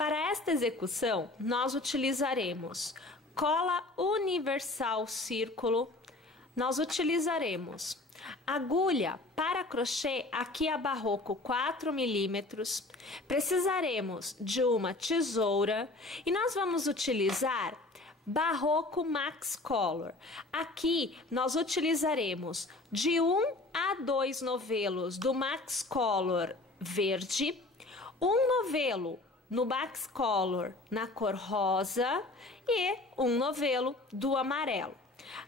Para esta execução, nós utilizaremos cola universal círculo, nós utilizaremos agulha para crochê, aqui a Barroco 4 milímetros, precisaremos de uma tesoura e nós vamos utilizar Barroco Max Color. Aqui nós utilizaremos de 1 a 2 novelos do Max Color verde, um novelo no Max Color na cor rosa e um novelo do amarelo.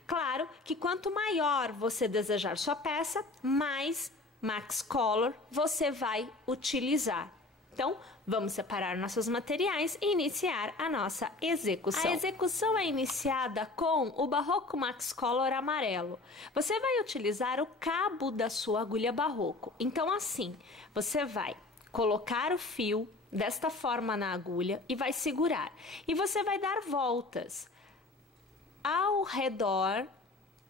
Claro que quanto maior você desejar sua peça, mais Max Color você vai utilizar. Então, vamos separar nossos materiais e iniciar a nossa execução. A execução é iniciada com o Barroco Max Color amarelo. Você vai utilizar o cabo da sua agulha Barroco. Então, assim, você vai colocar o fio desta forma na agulha e vai segurar. E você vai dar voltas ao redor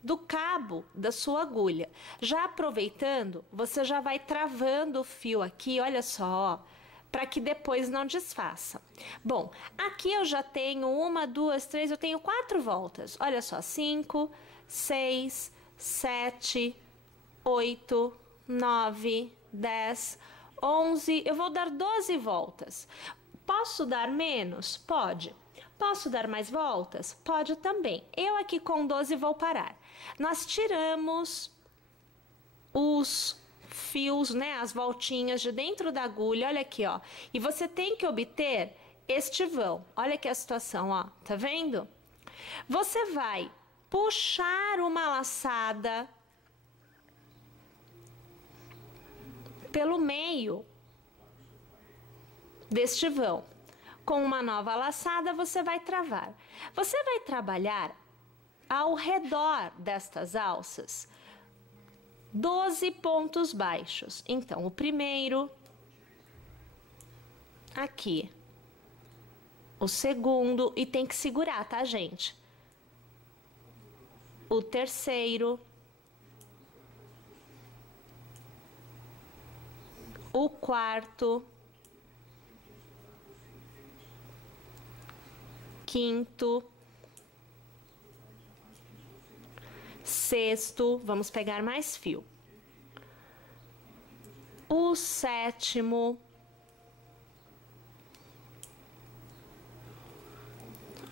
do cabo da sua agulha. Já aproveitando, você já vai travando o fio aqui, olha só, para que depois não desfaça. Bom, aqui eu já tenho 1, 2, 3, eu tenho 4 voltas. Olha só, 5, 6, 7, 8, 9, 10, 11, eu vou dar 12 voltas. Posso dar menos? Pode. Posso dar mais voltas? Pode também. Eu aqui com 12 vou parar. Nós tiramos os fios, né, as voltinhas de dentro da agulha, olha aqui, ó. E você tem que obter este vão. Olha aqui a situação, ó. Tá vendo? Você vai puxar uma laçada pelo meio deste vão. Com uma nova laçada, você vai travar. Você vai trabalhar ao redor destas alças 12 pontos baixos. Então, o primeiro, aqui, o segundo, e tem que segurar, tá, gente? O terceiro, o quarto, quinto, sexto, vamos pegar mais fio, o sétimo,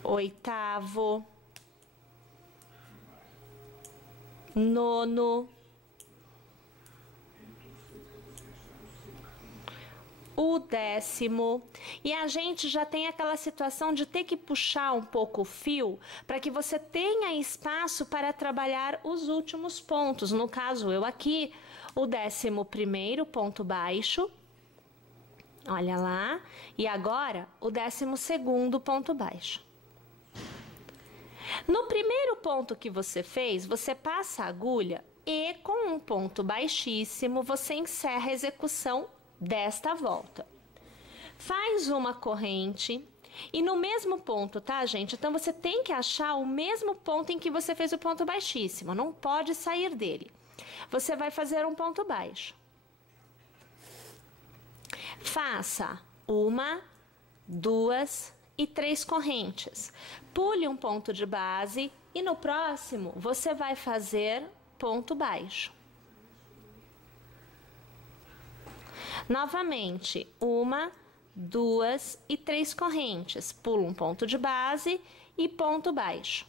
oitavo, nono, o 10º, e a gente já tem aquela situação de ter que puxar um pouco o fio para que você tenha espaço para trabalhar os últimos pontos. No caso, eu aqui, o 11º ponto baixo, olha lá, e agora o 12º ponto baixo. No primeiro ponto que você fez, você passa a agulha e com um ponto baixíssimo você encerra a execução desta volta. Faz uma corrente e no mesmo ponto, tá, gente? Então você tem que achar o mesmo ponto em que você fez o ponto baixíssimo, não pode sair dele. Você vai fazer um ponto baixo. Faça 1, 2 e 3 correntes. Pule um ponto de base e no próximo você vai fazer ponto baixo. Novamente, 1, 2 e 3 correntes. Pula um ponto de base e ponto baixo.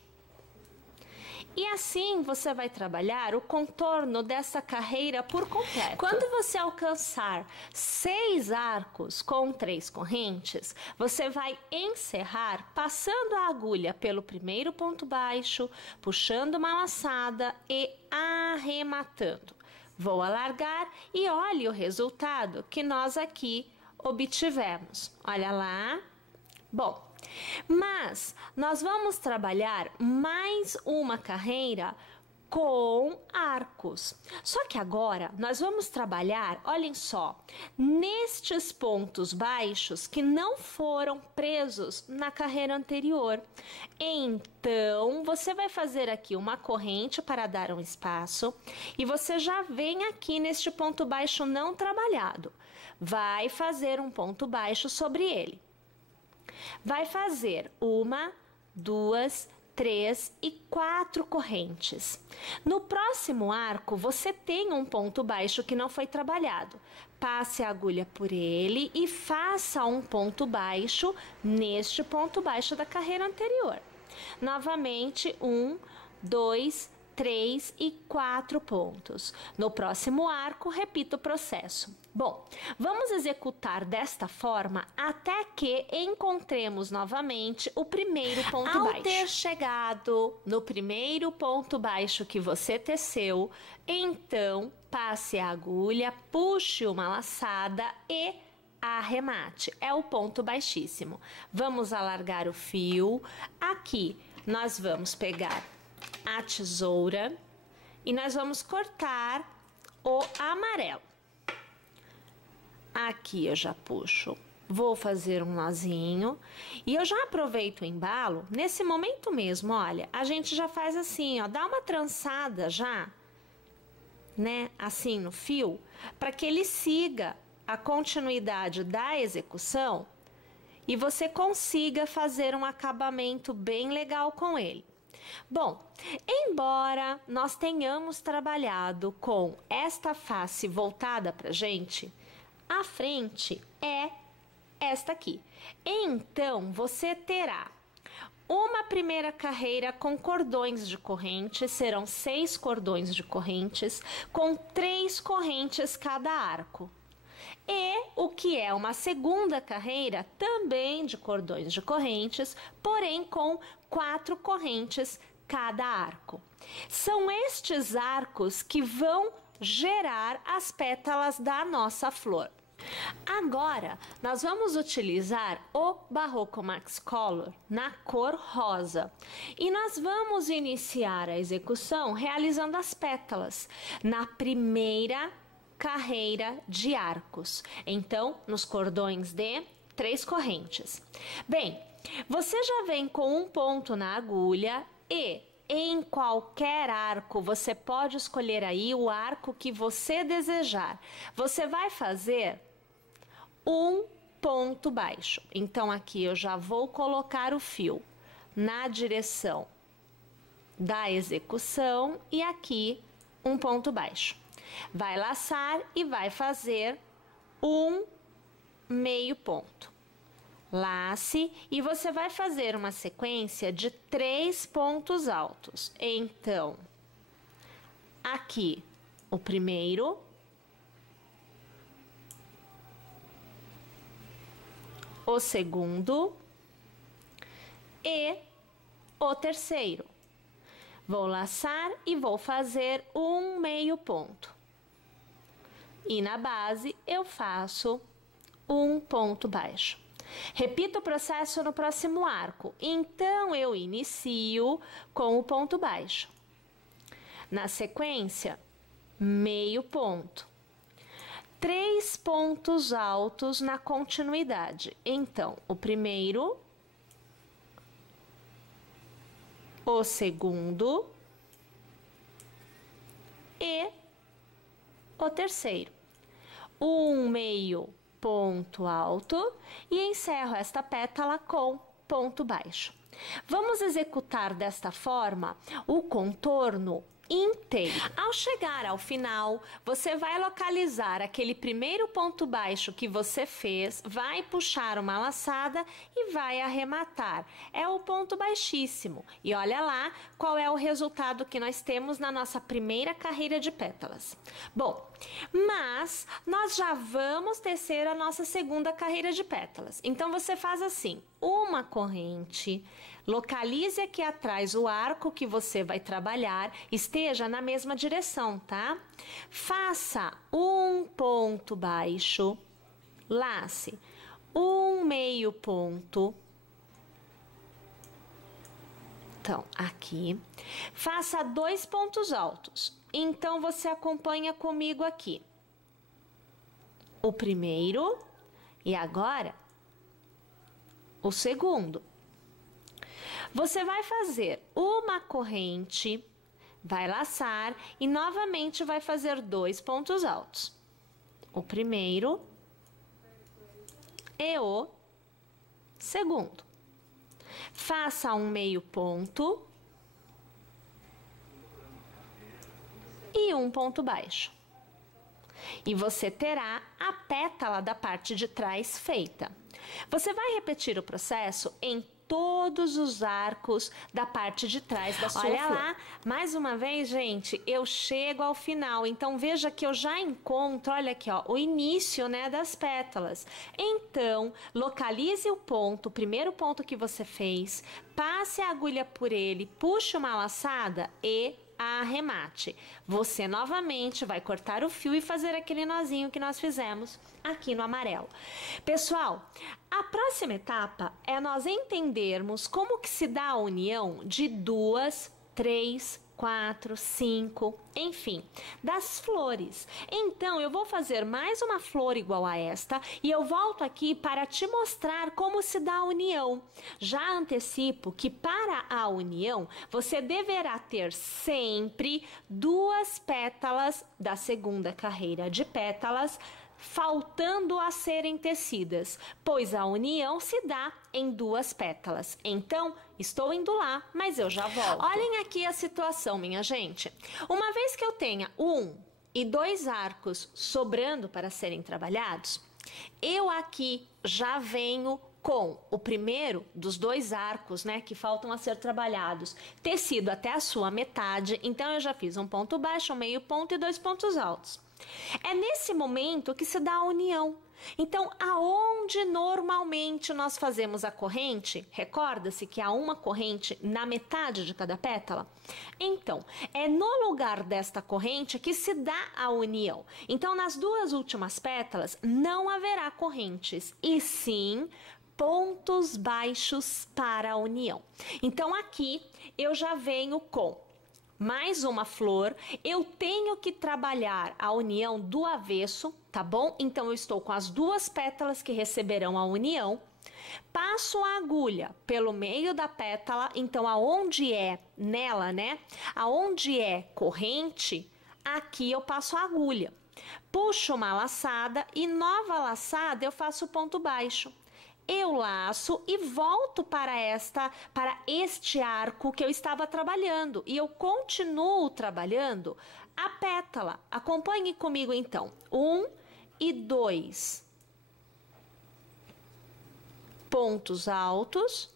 E assim você vai trabalhar o contorno dessa carreira por completo. Quando você alcançar 6 arcos com 3 correntes, você vai encerrar passando a agulha pelo primeiro ponto baixo, puxando uma laçada e arrematando. Vou alargar e olhe o resultado que nós aqui obtivemos. Olha lá. Bom, mas nós vamos trabalhar mais uma carreira com arcos. Só que agora nós vamos trabalhar, olhem só, nestes pontos baixos que não foram presos na carreira anterior. Então, você vai fazer aqui uma corrente para dar um espaço e você já vem aqui neste ponto baixo não trabalhado. Vai fazer um ponto baixo sobre ele. vai fazer 1, 2, 3 e 4 correntes. No próximo arco, você tem um ponto baixo que não foi trabalhado. Passe a agulha por ele e faça um ponto baixo neste ponto baixo da carreira anterior. Novamente, 1, 2, 3 e 4 pontos. No próximo arco, repita o processo. Bom, vamos executar desta forma até que encontremos novamente o primeiro ponto baixo. Ao ter chegado no primeiro ponto baixo que você teceu, então passe a agulha, puxe uma laçada e arremate. É o ponto baixíssimo. Vamos alargar o fio. Aqui nós vamos pegar a tesoura e nós vamos cortar o amarelo. Aqui eu já puxo, vou fazer um nozinho e eu já aproveito o embalo. Nesse momento mesmo, olha, a gente já faz assim, ó, dá uma trançada já, né, assim no fio, para que ele siga a continuidade da execução e você consiga fazer um acabamento bem legal com ele. Bom, embora nós tenhamos trabalhado com esta face voltada pra gente, a frente é esta aqui. Então, você terá uma primeira carreira com cordões de corrente, serão 6 cordões de correntes, com 3 correntes cada arco. E o que é uma segunda carreira, também de cordões de correntes, porém com 4 correntes cada arco. São estes arcos que vão gerar as pétalas da nossa flor. Agora, nós vamos utilizar o Barroco Max Color na cor rosa. E nós vamos iniciar a execução realizando as pétalas na primeira carreira de arcos. Então, nos cordões de 3 correntes. Bem, você já vem com um ponto na agulha e em qualquer arco, você pode escolher aí o arco que você desejar. Você vai fazer um ponto baixo. Então, aqui eu já vou colocar o fio na direção da execução e aqui um ponto baixo. Vai laçar e vai fazer um meio ponto. Lace e você vai fazer uma sequência de 3 pontos altos. Então, aqui o primeiro, o segundo e o terceiro. Vou laçar e vou fazer um meio ponto. E na base eu faço um ponto baixo. Repito o processo no próximo arco. Então, eu inicio com o ponto baixo. Na sequência, meio ponto. 3 pontos altos na continuidade. Então, o primeiro, o segundo e o terceiro. Um meio ponto alto e encerro esta pétala com ponto baixo. Vamos executar desta forma o contorno inteiro. Ao chegar ao final, você vai localizar aquele primeiro ponto baixo que você fez, vai puxar uma laçada e vai arrematar. É o ponto baixíssimo. E olha lá qual é o resultado que nós temos na nossa primeira carreira de pétalas. Bom, mas nós já vamos tecer a nossa segunda carreira de pétalas. Então você faz assim, uma corrente, localize aqui atrás o arco que você vai trabalhar, esteja na mesma direção, tá? Faça um ponto baixo, lace um meio ponto. Então, aqui, faça 2 pontos altos. Então, você acompanha comigo aqui. O primeiro e agora o segundo. Você vai fazer uma corrente, vai laçar e novamente vai fazer 2 pontos altos. O primeiro e o segundo. Faça um meio ponto e um ponto baixo. E você terá a pétala da parte de trás feita. Você vai repetir o processo em todos os arcos da parte de trás da sua flor. Olha lá, mais uma vez, gente, eu chego ao final. Então, veja que eu já encontro, olha aqui, ó, o início, né, das pétalas. Então, localize o ponto, o primeiro ponto que você fez, passe a agulha por ele, puxe uma laçada e arremate. Você novamente vai cortar o fio e fazer aquele nozinho que nós fizemos aqui no amarelo. Pessoal, a próxima etapa é nós entendermos como que se dá a união de 2, 3, 4, 5, enfim, das flores. Então, eu vou fazer mais uma flor igual a esta e eu volto aqui para te mostrar como se dá a união. Já antecipo que para a união, você deverá ter sempre 2 pétalas da segunda carreira de pétalas faltando a serem tecidas, pois a união se dá em 2 pétalas. Então, estou indo lá, mas eu já volto. Olhem aqui a situação, minha gente. Uma vez que eu tenha 1 e 2 arcos sobrando para serem trabalhados, eu aqui já venho com o primeiro dos 2 arcos, né, que faltam a ser trabalhados, tecido até a sua metade. Então, eu já fiz um ponto baixo, um meio ponto e 2 pontos altos. É nesse momento que se dá a união. Então, aonde normalmente nós fazemos a corrente, recorda-se que há uma corrente na metade de cada pétala? Então, é no lugar desta corrente que se dá a união. Então, nas 2 últimas pétalas, não haverá correntes, e sim pontos baixos para a união. Então, aqui eu já venho com mais uma flor, eu tenho que trabalhar a união do avesso, tá bom? Então, eu estou com as 2 pétalas que receberão a união, passo a agulha pelo meio da pétala, então, aonde é nela, né? Aonde é corrente, aqui eu passo a agulha. Puxo uma laçada e nova laçada eu faço ponto baixo. Eu laço e volto para este arco que eu estava trabalhando e eu continuo trabalhando a pétala. Acompanhe comigo então. 1 e 2 pontos altos,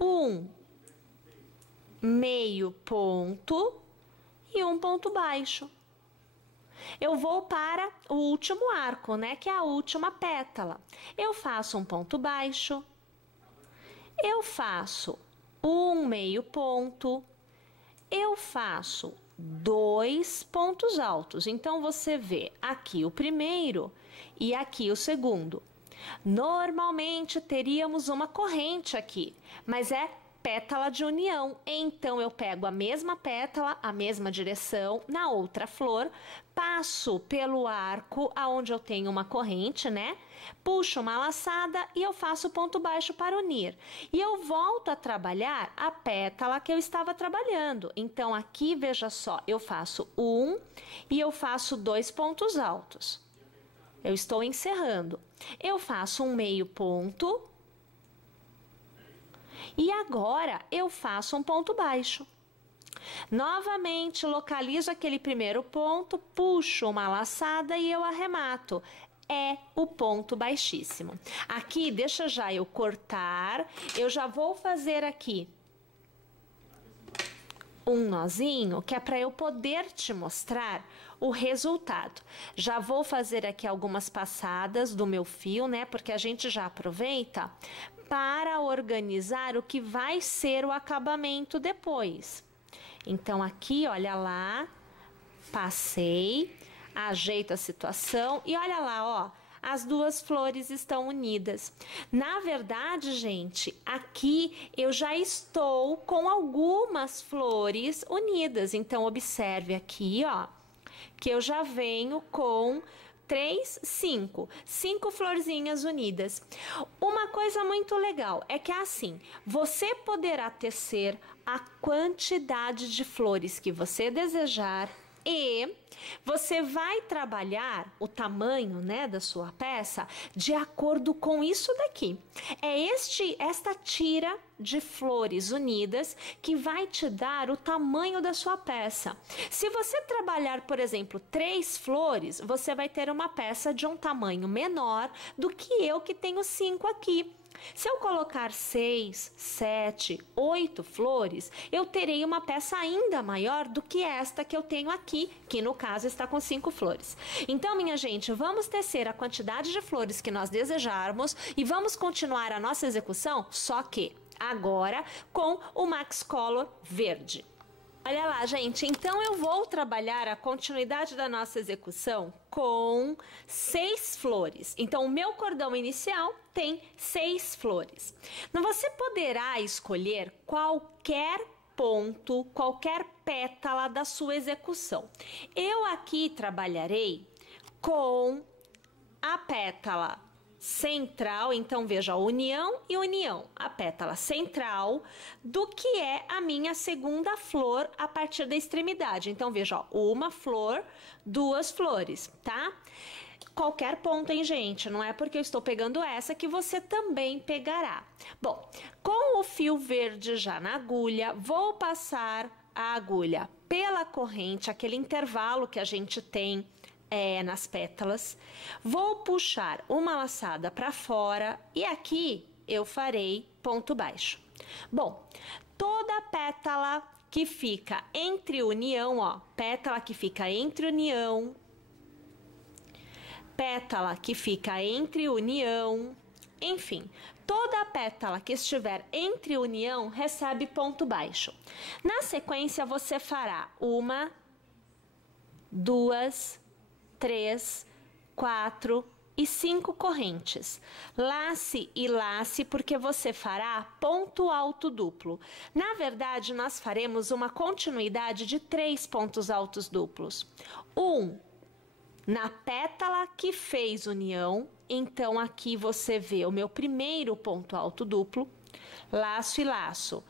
1 meio ponto e 1 ponto baixo. Eu vou para o último arco, né, que é a última pétala. Eu faço um ponto baixo, eu faço um meio ponto, eu faço 2 pontos altos. Então, você vê aqui o primeiro e aqui o segundo. Normalmente, teríamos uma corrente aqui, mas é pétala de união. Então, eu pego a mesma pétala, a mesma direção, na outra flor, passo pelo arco aonde eu tenho uma corrente, né? Puxo uma laçada e eu faço ponto baixo para unir. E eu volto a trabalhar a pétala que eu estava trabalhando. Então, aqui, veja só, eu faço 1 e eu faço 2 pontos altos. Eu estou encerrando. Eu faço um meio ponto. E agora, eu faço um ponto baixo. Novamente, localizo aquele primeiro ponto, puxo uma laçada e eu arremato. É o ponto baixíssimo. Aqui, deixa já eu cortar, eu já vou fazer aqui um nozinho, que é para eu poder te mostrar o resultado. Já vou fazer aqui algumas passadas do meu fio, né? Porque a gente já aproveita para organizar o que vai ser o acabamento depois. Então, aqui, olha lá, passei, ajeito a situação e olha lá, ó, as 2 flores estão unidas. Na verdade, gente, aqui eu já estou com algumas flores unidas. Então, observe aqui, ó, que eu já venho com 3, 5 florzinhas unidas. Uma coisa muito legal é que assim, você poderá tecer a quantidade de flores que você desejar E você vai trabalhar o tamanho, né, da sua peça de acordo com isso daqui. É esta tira de flores unidas que vai te dar o tamanho da sua peça. Se você trabalhar, por exemplo, 3 flores, você vai ter uma peça de um tamanho menor do que eu que tenho 5 aqui. Se eu colocar 6, 7, 8 flores, eu terei uma peça ainda maior do que esta que eu tenho aqui, que no caso está com 5 flores. Então, minha gente, vamos tecer a quantidade de flores que nós desejarmos e vamos continuar a nossa execução, só que agora com o Max Color verde. Olha lá, gente, então eu vou trabalhar a continuidade da nossa execução com 6 flores. Então, o meu cordão inicial tem 6 flores. Então, você poderá escolher qualquer ponto, qualquer pétala da sua execução. Eu aqui trabalharei com a pétala central, então veja, união e união, a pétala central do que é a minha segunda flor a partir da extremidade. Então veja, ó, uma flor, 2 flores, tá? Qualquer ponto, hein, gente? Não é porque eu estou pegando essa que você também pegará. Bom, com o fio verde já na agulha, vou passar a agulha pela corrente, aquele intervalo que a gente tem nas pétalas, vou puxar uma laçada para fora e aqui eu farei ponto baixo. Bom, toda pétala que fica entre união, ó, pétala que fica entre união, pétala que fica entre união, enfim, toda pétala que estiver entre união recebe ponto baixo. Na sequência, você fará 1, 2, 3, 4 e 5 correntes. Lace e lace, porque você fará ponto alto duplo. Na verdade, nós faremos uma continuidade de 3 pontos altos duplos. Um na pétala que fez união, então aqui você vê o meu primeiro ponto alto duplo, laço e laço.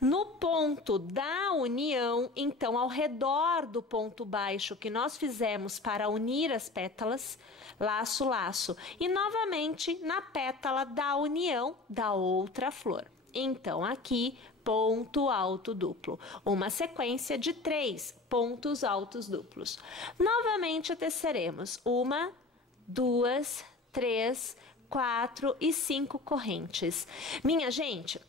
No ponto da união, então, ao redor do ponto baixo que nós fizemos para unir as pétalas, laço, laço. E, novamente, na pétala da união da outra flor. Então, aqui, ponto alto duplo. Uma sequência de 3 pontos altos duplos. Novamente, teceremos 1, 2, 3, 4 e 5 correntes. Minha gente,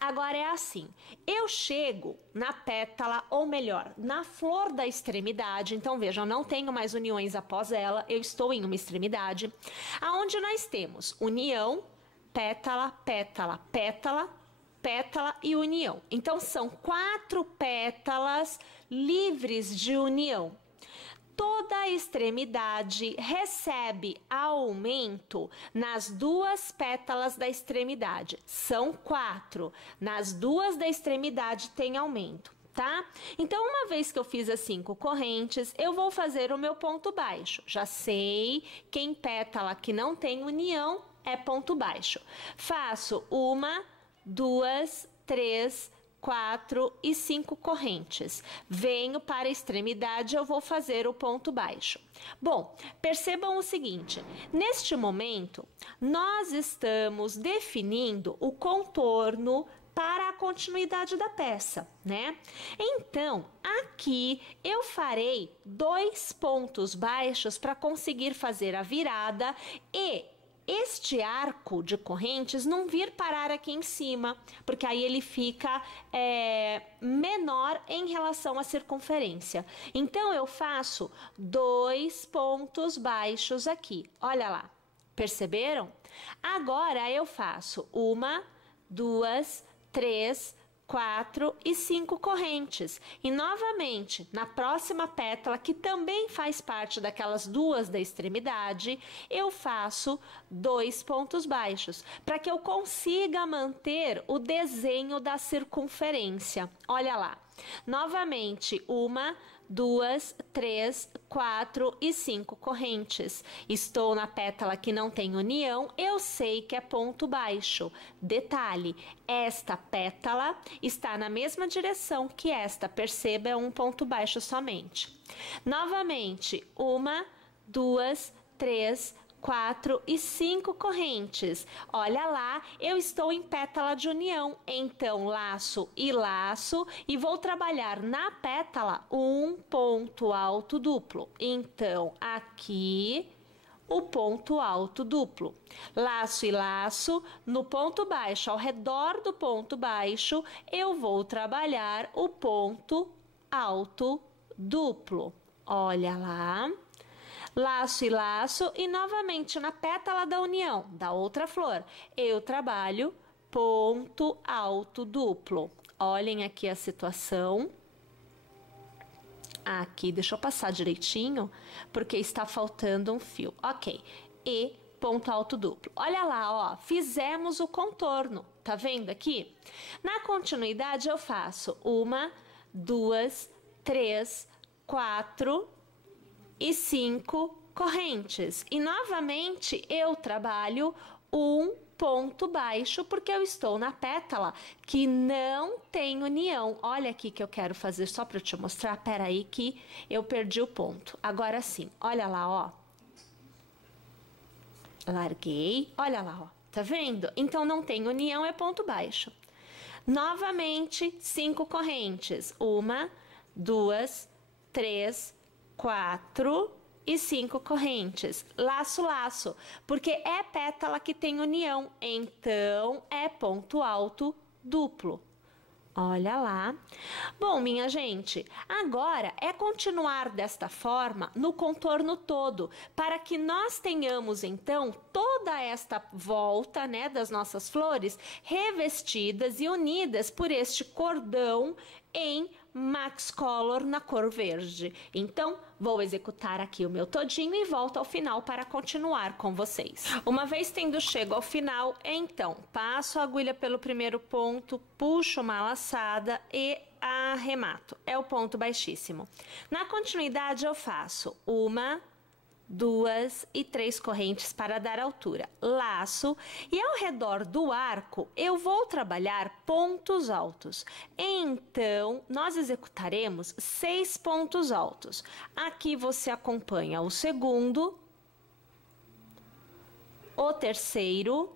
agora é assim, eu chego na pétala, ou melhor, na flor da extremidade, então veja, eu não tenho mais uniões após ela, eu estou em uma extremidade, aonde nós temos união, pétala, pétala, pétala, pétala e união. Então são 4 pétalas livres de união. Toda extremidade recebe aumento nas 2 pétalas da extremidade. São 4. Nas 2 da extremidade tem aumento, tá? Então, uma vez que eu fiz as 5 correntes, eu vou fazer o meu ponto baixo. Já sei que em pétala que não tem união é ponto baixo. Faço 1, 2, 3, 4 e 5 correntes. Venho para a extremidade, eu vou fazer o ponto baixo. Bom, percebam o seguinte, neste momento, nós estamos definindo o contorno para a continuidade da peça, né? Então, aqui eu farei 2 pontos baixos para conseguir fazer a virada e este arco de correntes não vir parar aqui em cima, porque aí ele fica menor em relação à circunferência. Então, eu faço 2 pontos baixos aqui. Olha lá, perceberam? Agora, eu faço 1, 2, 3, 4 e 5 correntes. E novamente, na próxima pétala, que também faz parte daquelas 2 da extremidade, eu faço 2 pontos baixos, para que eu consiga manter o desenho da circunferência. Olha lá, Novamente, 1, 2, 3, 4 e 5 correntes. Estou na pétala que não tem união, eu sei que é ponto baixo. Detalhe, esta pétala está na mesma direção que esta, perceba, é um ponto baixo somente. Novamente, 1, 2, 3, 4 e 5 correntes. Olha lá, eu estou em pétala de união, então laço e vou trabalhar na pétala um ponto alto duplo. Então, aqui o ponto alto duplo. Laço e laço, no ponto baixo, ao redor do ponto baixo, eu vou trabalhar o ponto alto duplo. Olha lá. Laço e laço e novamente na pétala da união da outra flor, eu trabalho ponto alto duplo. Olhem aqui a situação. Aqui, deixa eu passar direitinho, porque está faltando um fio. Ok, e ponto alto duplo. Olha lá, ó, fizemos o contorno, tá vendo aqui? Na continuidade eu faço 1, 2, 3, 4... e 5 correntes. E novamente eu trabalho um ponto baixo, porque eu estou na pétala que não tem união. Olha aqui que eu quero fazer só para te mostrar. Pera aí que eu perdi o ponto. Agora sim, olha lá, ó. Larguei, olha lá, ó. Tá vendo? Então não tem união, é ponto baixo. Novamente, 5 correntes. 1, 2, 3, 4 e 5 correntes. Laço, laço, porque é pétala que tem união, então é ponto alto duplo. Olha lá. Bom, minha gente, agora é continuar desta forma no contorno todo, para que nós tenhamos, então, toda esta volta, né, das nossas flores revestidas e unidas por este cordão em Max Color na cor verde. Então, vou executar aqui o meu todinho e volto ao final para continuar com vocês. Uma vez tendo chego ao final, então, passo a agulha pelo primeiro ponto, puxo uma laçada e arremato. É o ponto baixíssimo. Na continuidade, eu faço 1, 2 e 3 correntes para dar altura. Laço e ao redor do arco eu vou trabalhar pontos altos. Então, nós executaremos 6 pontos altos. Aqui você acompanha o segundo, o terceiro,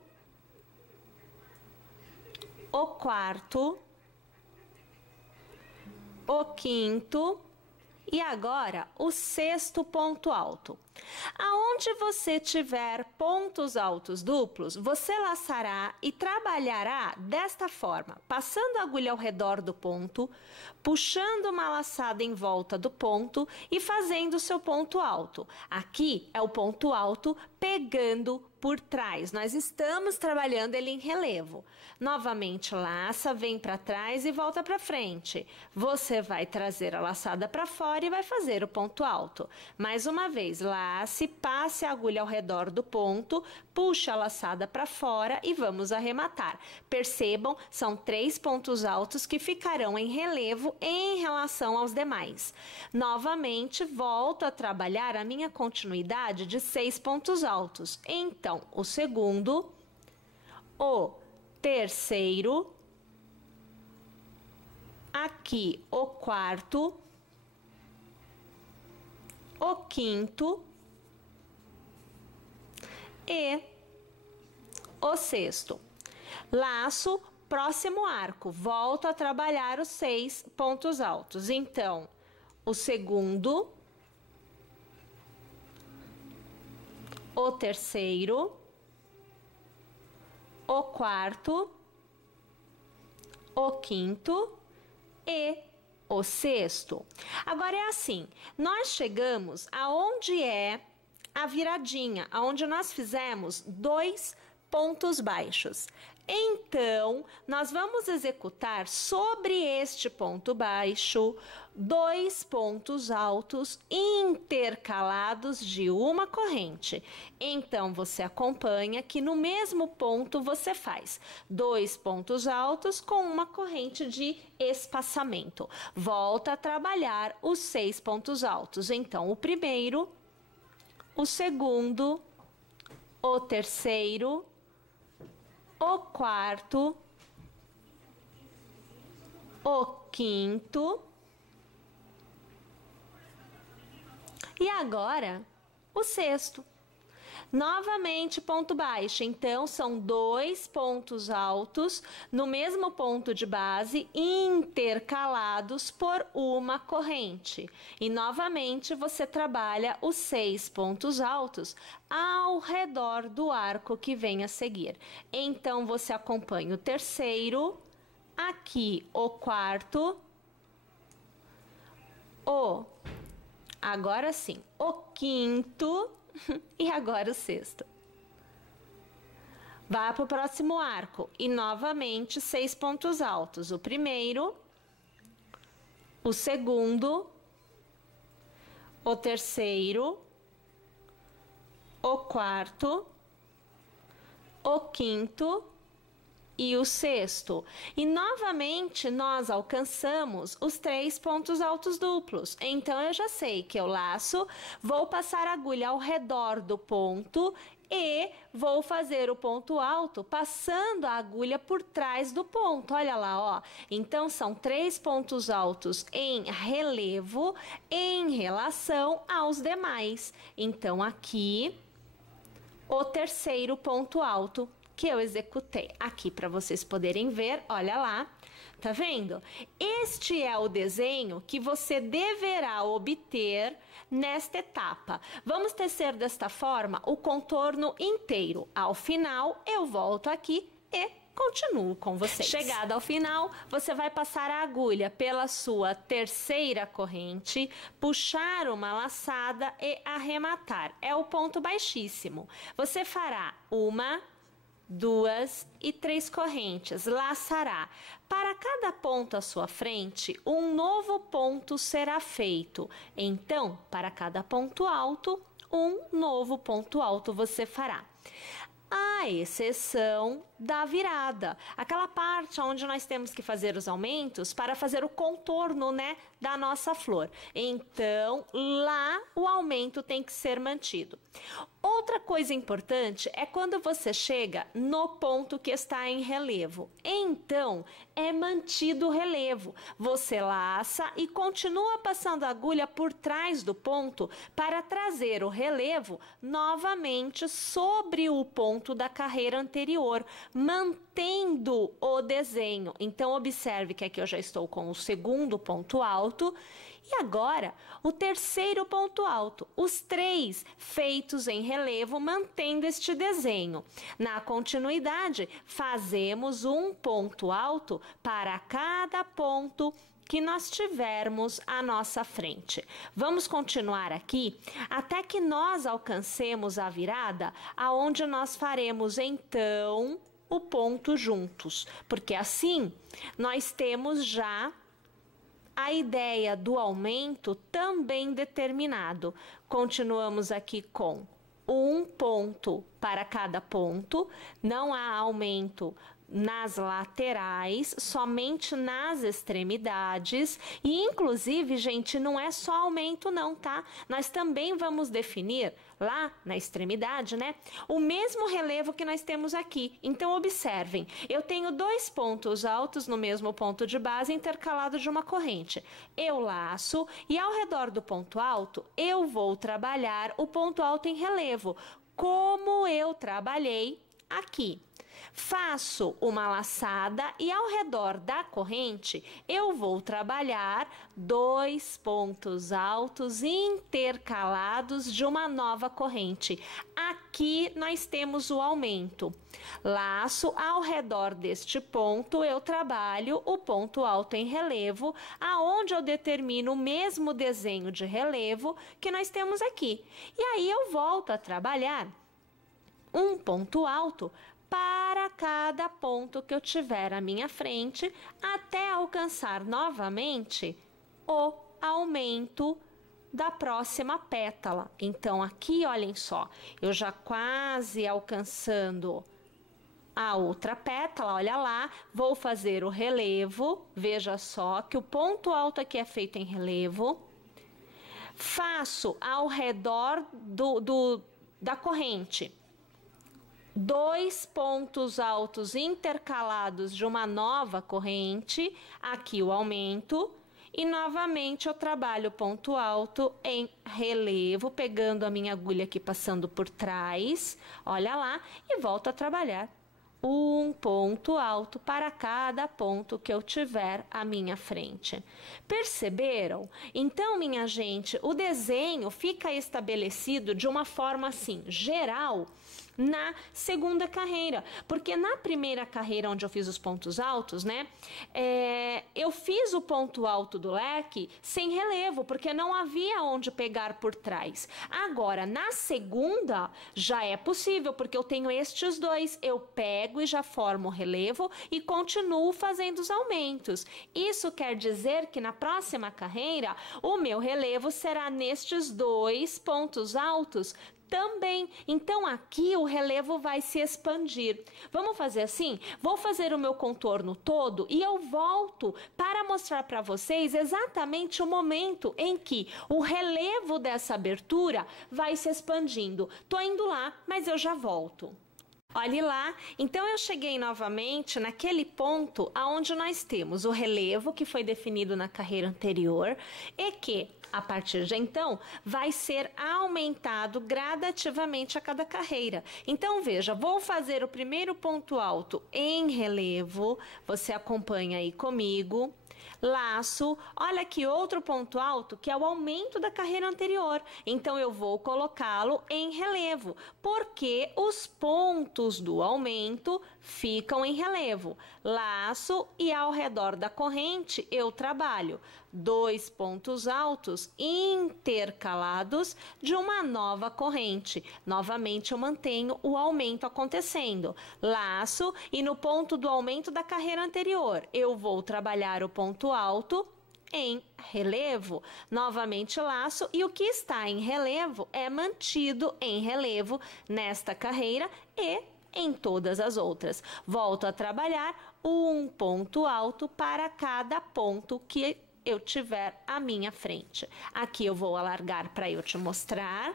o quarto, o quinto e agora o sexto ponto alto. Aonde você tiver pontos altos duplos, você laçará e trabalhará desta forma, passando a agulha ao redor do ponto, puxando uma laçada em volta do ponto e fazendo o seu ponto alto. Aqui é o ponto alto pegando por trás. Nós estamos trabalhando ele em relevo. Novamente laça, vem para trás e volta para frente. Você vai trazer a laçada para fora e vai fazer o ponto alto. Mais uma vez, lace, passe a agulha ao redor do ponto, puxa a laçada para fora e vamos arrematar. Percebam, são 3 pontos altos que ficarão em relevo em relação aos demais. Novamente, volto a trabalhar a minha continuidade de 6 pontos altos. Então, o segundo, o terceiro, aqui o quarto, o quinto e o sexto. Laço, próximo arco, volto a trabalhar os 6 pontos altos. Então, o segundo, o terceiro, o quarto, o quinto e o sexto. Agora é assim, nós chegamos aonde é a viradinha, aonde nós fizemos 2 pontos baixos. Então, nós vamos executar sobre este ponto baixo 2 pontos altos intercalados de uma corrente. Então, você acompanha que no mesmo ponto você faz 2 pontos altos com uma corrente de espaçamento. Volta a trabalhar os 6 pontos altos. Então, o primeiro, o segundo, o terceiro, o quarto, o quinto e agora o sexto. Novamente ponto baixo, então são 2 pontos altos no mesmo ponto de base intercalados por uma corrente. E novamente você trabalha os 6 pontos altos ao redor do arco que vem a seguir. Então você acompanha o terceiro, aqui o quarto, agora sim, o quinto e agora o sexto. Vá para o próximo arco e novamente 6 pontos altos. O primeiro, o segundo, o terceiro, o quarto, o quinto e o sexto. E novamente nós alcançamos os 3 pontos altos duplos. Então eu já sei que eu laço, vou passar a agulha ao redor do ponto e vou fazer o ponto alto passando a agulha por trás do ponto. Olha lá, ó. Então são 3 pontos altos em relevo em relação aos demais. Então aqui o terceiro ponto alto que eu executei aqui para vocês poderem ver, olha lá, tá vendo? Este é o desenho que você deverá obter nesta etapa. Vamos tecer desta forma o contorno inteiro. Ao final, eu volto aqui e continuo com vocês. Chegada ao final, você vai passar a agulha pela sua terceira corrente, puxar uma laçada e arrematar. É o ponto baixíssimo. Você fará 1, 2 e 3 correntes, laçará. Para cada ponto à sua frente, um novo ponto será feito. Então, para cada ponto alto, um novo ponto alto você fará. À exceção da virada, aquela parte onde nós temos que fazer os aumentos para fazer o contorno, né, da nossa flor. Então, lá o aumento tem que ser mantido. Outra coisa importante é quando você chega no ponto que está em relevo. Então, é mantido o relevo. Você laça e continua passando a agulha por trás do ponto para trazer o relevo novamente sobre o ponto da carreira anterior, mantendo o desenho. Então, observe que aqui eu já estou com o segundo ponto alto e agora o terceiro ponto alto, os 3 feitos em relevo, mantendo este desenho. Na continuidade, fazemos um ponto alto para cada ponto que nós tivermos à nossa frente. Vamos continuar aqui até que nós alcancemos a virada, aonde nós faremos então o ponto juntos, porque assim nós temos já a ideia do aumento também determinado. Continuamos aqui com um ponto para cada ponto, não há aumento nas laterais, somente nas extremidades e inclusive, gente, não é só aumento não, tá? Nós também vamos definir lá na extremidade, né, o mesmo relevo que nós temos aqui. Então, observem, eu tenho 2 pontos altos no mesmo ponto de base intercalado de uma corrente. Eu laço e ao redor do ponto alto, eu vou trabalhar o ponto alto em relevo, como eu trabalhei aqui. Faço uma laçada e ao redor da corrente eu vou trabalhar 2 pontos altos intercalados de uma nova corrente. Aqui nós temos o aumento. Laço ao redor deste ponto, eu trabalho o ponto alto em relevo, aonde eu determino o mesmo desenho de relevo que nós temos aqui. E aí eu volto a trabalhar um ponto alto para cada ponto que eu tiver à minha frente, até alcançar novamente o aumento da próxima pétala. Então, aqui, olhem só, eu já quase alcançando a outra pétala, olha lá, vou fazer o relevo, veja só que o ponto alto aqui é feito em relevo, faço ao redor da corrente 2 pontos altos intercalados de uma nova corrente, aqui o aumento, e novamente eu trabalho ponto alto em relevo, pegando a minha agulha aqui, passando por trás, olha lá, e volto a trabalhar um ponto alto para cada ponto que eu tiver à minha frente. Perceberam? Então, minha gente, o desenho fica estabelecido de uma forma assim, geral, na segunda carreira, porque na primeira carreira onde eu fiz os pontos altos, né, eu fiz o ponto alto do leque sem relevo, porque não havia onde pegar por trás. Agora, na segunda, já é possível, porque eu tenho estes dois, eu pego e já formo o relevo e continuo fazendo os aumentos. Isso quer dizer que na próxima carreira, o meu relevo será nestes 2 pontos altos também. Então, aqui o relevo vai se expandir. Vamos fazer assim? Vou fazer o meu contorno todo e eu volto para mostrar para vocês exatamente o momento em que o relevo dessa abertura vai se expandindo. Tô indo lá, mas eu já volto. Olhe lá, então eu cheguei novamente naquele ponto aonde nós temos o relevo que foi definido na carreira anterior e que, a partir de então, vai ser aumentado gradativamente a cada carreira. Então, veja, vou fazer o primeiro ponto alto em relevo, você acompanha aí comigo. Laço, olha aqui outro ponto alto que é o aumento da carreira anterior, então eu vou colocá-lo em relevo, porque os pontos do aumento ficam em relevo. Laço e ao redor da corrente eu trabalho 2 pontos altos intercalados de uma nova corrente. Novamente eu mantenho o aumento acontecendo. Laço e no ponto do aumento da carreira anterior eu vou trabalhar o ponto alto em relevo, novamente laço, e o que está em relevo é mantido em relevo nesta carreira e em todas as outras. Volto a trabalhar um ponto alto para cada ponto que eu tiver à minha frente. Aqui eu vou alargar para eu te mostrar.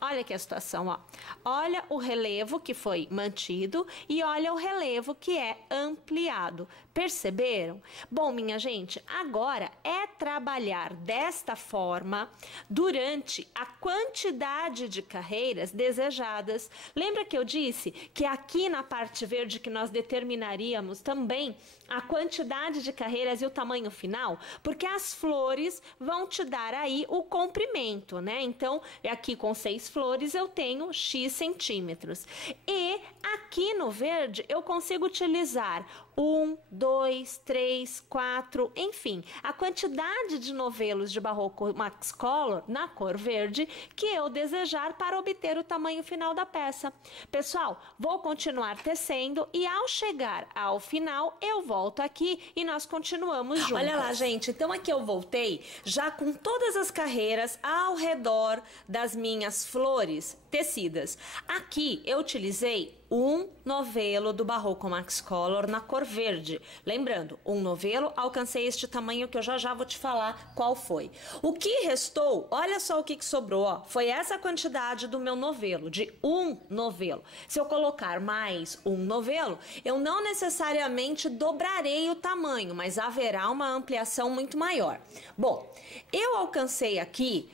Olha aqui a situação, ó. Olha o relevo que foi mantido e olha o relevo que é ampliado. Perceberam? Bom, minha gente, agora é trabalhar desta forma durante a quantidade de carreiras desejadas. Lembra que eu disse que aqui na parte verde que nós determinaríamos também a quantidade de carreiras e o tamanho final? Porque as flores vão te dar aí o comprimento, né? Então, aqui com 6 flores eu tenho X centímetros. E aqui no verde eu consigo utilizar 1, 2, 3, 4, enfim, a quantidade de novelos de Barroco Max Color na cor verde que eu desejar para obter o tamanho final da peça. Pessoal, vou continuar tecendo e ao chegar ao final eu volto aqui e nós continuamos juntos. Olha lá, gente, então aqui eu voltei já com todas as carreiras ao redor das minhas flores tecidas. Aqui eu utilizei um novelo do Barroco Max Color na cor verde. Lembrando, um novelo, alcancei este tamanho que eu já vou te falar qual foi. O que restou, olha só o que sobrou, ó, foi essa quantidade do meu novelo, de um novelo. Se eu colocar mais um novelo, eu não necessariamente dobrarei o tamanho, mas haverá uma ampliação muito maior. Bom, eu alcancei aqui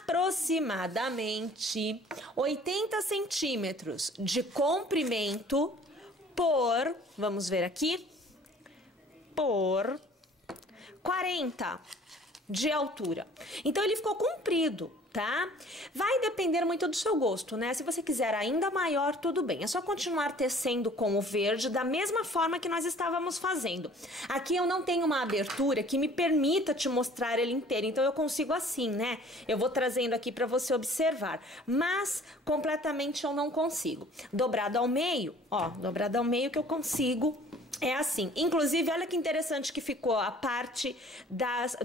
aproximadamente 80 centímetros de comprimento por, vamos ver aqui, por 40 de altura. Então ele ficou comprido, tá? Vai depender muito do seu gosto, né? Se você quiser ainda maior, tudo bem. É só continuar tecendo com o verde da mesma forma que nós estávamos fazendo. Aqui eu não tenho uma abertura que me permita te mostrar ele inteiro, então eu consigo assim, né? Eu vou trazendo aqui para você observar, mas completamente eu não consigo. Dobrado ao meio, ó, dobrado ao meio que eu consigo. É assim, inclusive olha que interessante que ficou a parte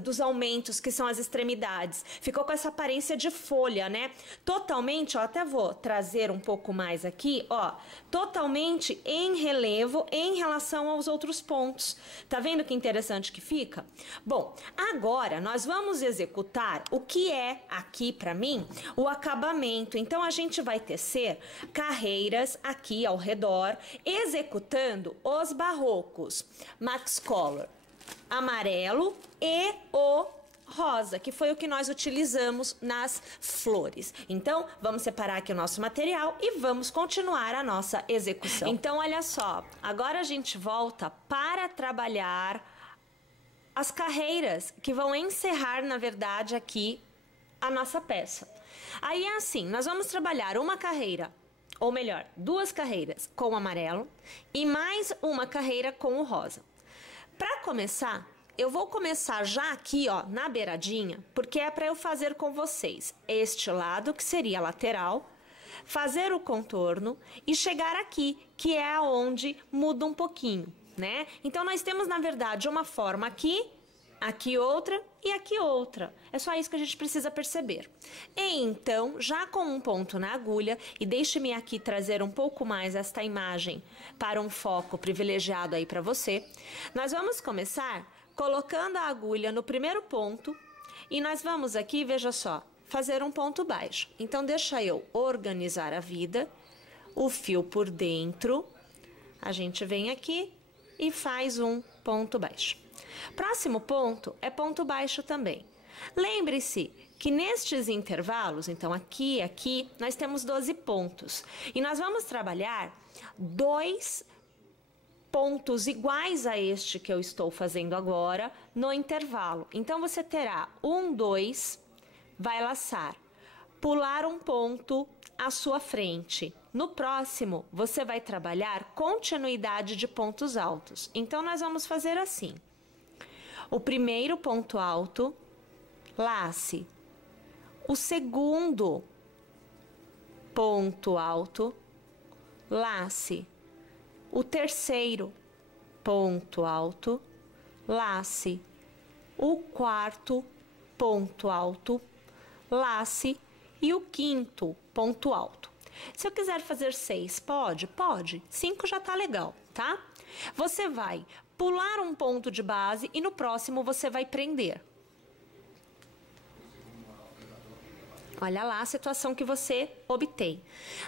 dos aumentos, que são as extremidades, ficou com essa aparência de folha, né? Totalmente, ó, até vou trazer um pouco mais aqui, ó, totalmente em relevo em relação aos outros pontos. Tá vendo que interessante que fica? Bom, agora nós vamos executar o que é aqui para mim o acabamento. Então a gente vai tecer carreiras aqui ao redor, executando os barrocos Max Color amarelo e o rosa, que foi o que nós utilizamos nas flores. Então, vamos separar aqui o nosso material e vamos continuar a nossa execução. Então, olha só, agora a gente volta para trabalhar as carreiras que vão encerrar, na verdade, aqui a nossa peça. Aí é assim, nós vamos trabalhar uma carreira, ou melhor, duas carreiras com o amarelo e mais uma carreira com o rosa. Para começar, eu vou começar já aqui, ó, na beiradinha, porque é para eu fazer com vocês este lado, que seria a lateral, fazer o contorno e chegar aqui, que é aonde muda um pouquinho, né? Então, nós temos, na verdade, uma forma aqui, aqui outra e aqui outra. É só isso que a gente precisa perceber. Então, já com um ponto na agulha, e deixe-me aqui trazer um pouco mais esta imagem para um foco privilegiado aí para você, nós vamos começar colocando a agulha no primeiro ponto e nós vamos aqui, veja só, fazer um ponto baixo. Então, deixa eu organizar a vida, o fio por dentro, a gente vem aqui e faz um ponto baixo. Próximo ponto é ponto baixo também. Lembre-se que nestes intervalos, então aqui e aqui, nós temos 12 pontos. E nós vamos trabalhar 2 pontos iguais a este que eu estou fazendo agora no intervalo. Então, você terá 1, 2, vai laçar, pular um ponto à sua frente. No próximo, você vai trabalhar continuidade de pontos altos. Então, nós vamos fazer assim. O primeiro ponto alto, lace. O segundo ponto alto, lace. O terceiro ponto alto, lace. O quarto ponto alto, lace. E o quinto ponto alto. Se eu quiser fazer 6, pode? Pode. 5 já tá legal, tá? Você vai pular um ponto de base e no próximo você vai prender. Olha lá a situação que você obtém.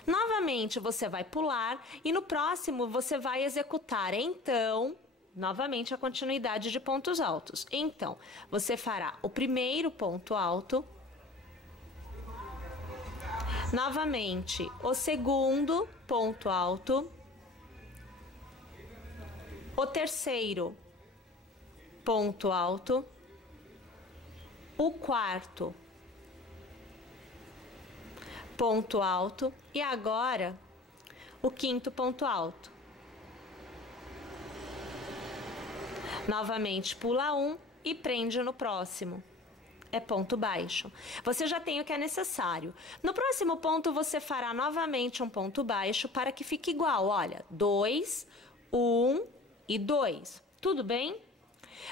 Novamente você vai pular e no próximo você vai executar, então, novamente a continuidade de pontos altos. Então, você fará o primeiro ponto alto, novamente o segundo ponto alto, o terceiro ponto alto, o quarto ponto alto e agora o quinto ponto alto. Novamente pula um e prende no próximo. É ponto baixo. Você já tem o que é necessário. No próximo ponto você fará novamente um ponto baixo para que fique igual, olha, 2, 1 e 2. Tudo bem?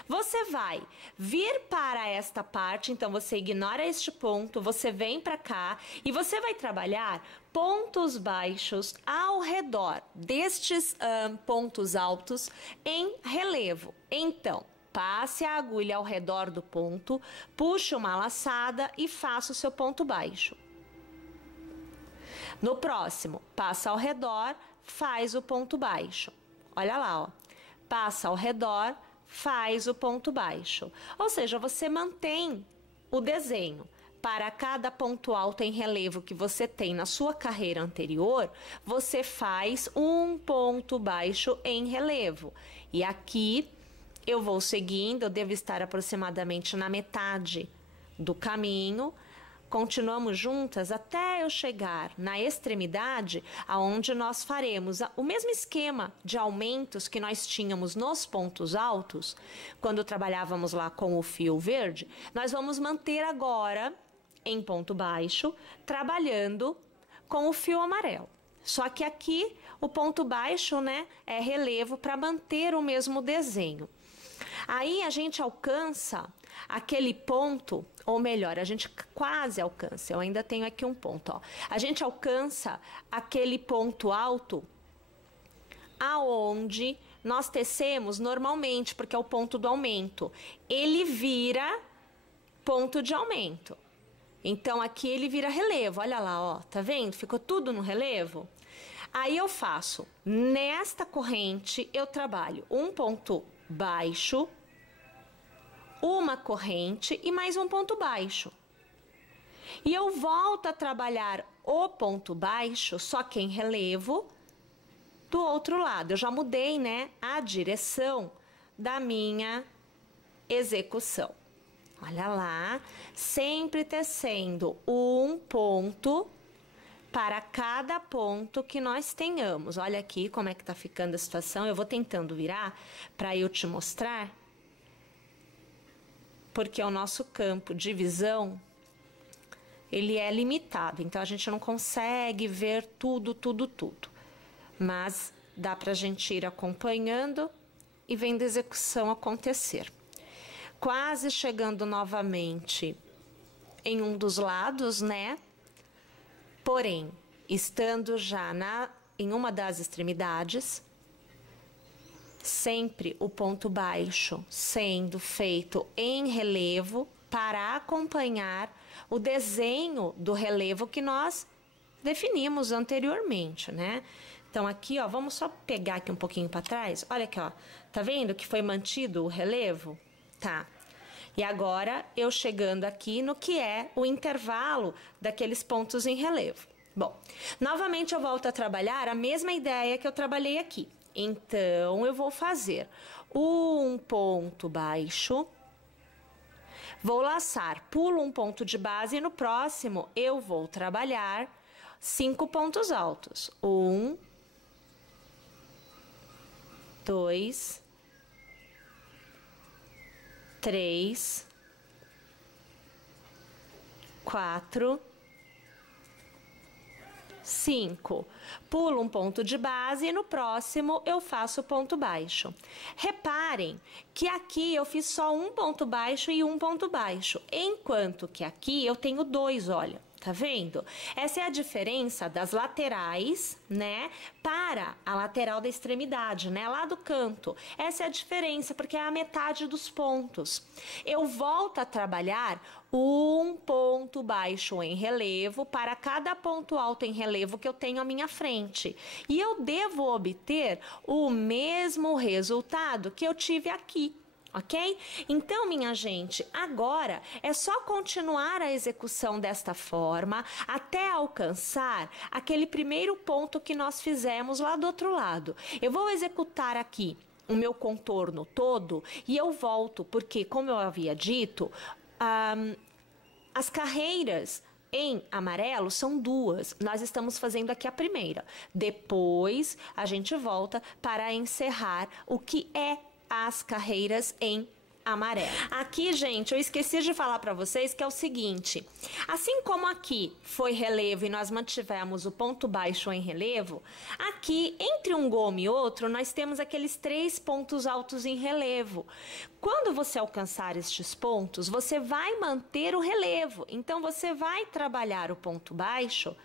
Você vai vir para esta parte, então você ignora este ponto, você vem para cá e você vai trabalhar pontos baixos ao redor destes pontos altos em relevo. Então, passe a agulha ao redor do ponto, puxe uma laçada e faça o seu ponto baixo. No próximo, passa ao redor, faz o ponto baixo. Olha lá, ó. Passa ao redor, faz o ponto baixo. Ou seja, você mantém o desenho. Para cada ponto alto em relevo que você tem na sua carreira anterior, você faz um ponto baixo em relevo. E aqui eu vou seguindo, eu devo estar aproximadamente na metade do caminho. continuamos juntas até eu chegar na extremidade, aonde nós faremos o mesmo esquema de aumentos que nós tínhamos nos pontos altos, quando trabalhávamos lá com o fio verde, nós vamos manter agora em ponto baixo, trabalhando com o fio amarelo. Só que aqui o ponto baixo, né, é relevo para manter o mesmo desenho. Aí a gente alcança aquele ponto, ou melhor, a gente quase alcança, eu ainda tenho aqui um ponto, ó. A gente alcança aquele ponto alto aonde nós tecemos normalmente, porque é o ponto do aumento. Ele vira ponto de aumento. Então aqui ele vira relevo, olha lá, ó, tá vendo? Ficou tudo no relevo. Aí eu faço, nesta corrente eu trabalho um ponto baixo, uma corrente e mais um ponto baixo. E eu volto a trabalhar o ponto baixo, só que em relevo, do outro lado. Eu já mudei, né, a direção da minha execução. Olha lá, sempre tecendo um ponto para cada ponto que nós tenhamos. Olha aqui como é que tá ficando a situação. Eu vou tentando virar para eu te mostrar, porque o nosso campo de visão, ele é limitado. Então, a gente não consegue ver tudo. Mas dá pra gente ir acompanhando e vendo a execução acontecer. Quase chegando novamente em um dos lados, né? Porém, estando já em uma das extremidades, sempre o ponto baixo sendo feito em relevo para acompanhar o desenho do relevo que nós definimos anteriormente, né? Então aqui, ó, vamos só pegar aqui um pouquinho para trás. Olha aqui, ó, tá vendo que foi mantido o relevo? Tá. E agora eu chegando aqui no que é o intervalo daqueles pontos em relevo. Bom, novamente eu volto a trabalhar a mesma ideia que eu trabalhei aqui. Então, eu vou fazer um ponto baixo, vou laçar, pulo um ponto de base e no próximo eu vou trabalhar 5 pontos altos. 1, 2, 3, 4, 5. Pulo um ponto de base e no próximo eu faço ponto baixo. Reparem que aqui eu fiz só um ponto baixo e um ponto baixo, enquanto que aqui eu tenho 2, olha. Tá vendo? Essa é a diferença das laterais, né, para a lateral da extremidade, né, lá do canto. Essa é a diferença, porque é a metade dos pontos. Eu volto a trabalhar um ponto baixo em relevo para cada ponto alto em relevo que eu tenho à minha frente. E eu devo obter o mesmo resultado que eu tive aqui. Ok? Então, minha gente, agora é só continuar a execução desta forma até alcançar aquele primeiro ponto que nós fizemos lá do outro lado. Eu vou executar aqui o meu contorno todo e eu volto, porque, como eu havia dito, as carreiras em amarelo são 2, nós estamos fazendo aqui a primeira. Depois, a gente volta para encerrar o que é as carreiras em amarelo. Aqui, gente, eu esqueci de falar para vocês que é o seguinte, assim como aqui foi relevo e nós mantivemos o ponto baixo em relevo, aqui, entre um gomo e outro, nós temos aqueles 3 pontos altos em relevo. Quando você alcançar estes pontos, você vai manter o relevo, então você vai trabalhar o ponto baixo